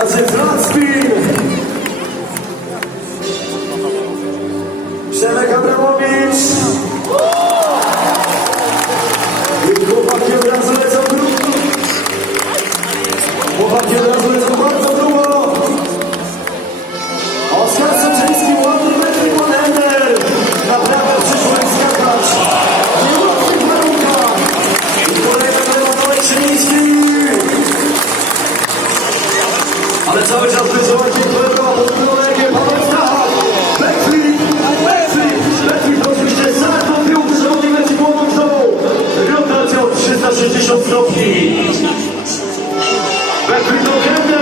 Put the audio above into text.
razy flat spin. Przemek Abramowicz. I chłopaki od razu lecą grubo. Chłopaki od razu lecą bardzo grubo. Oskar Soczyński, ładny metry Monender. Naprawdę przyszło im skakać. Nie ma w tych warunkach. I kolejna Marek Krzymiński. Ale cały czas wysyłać się kolegowa pod kolegę, Paweł Stach. Backflip, oczywiście salto tył, przewodnik leci głową w dół. Rotacją 360 stopni. Backflip do Kemna.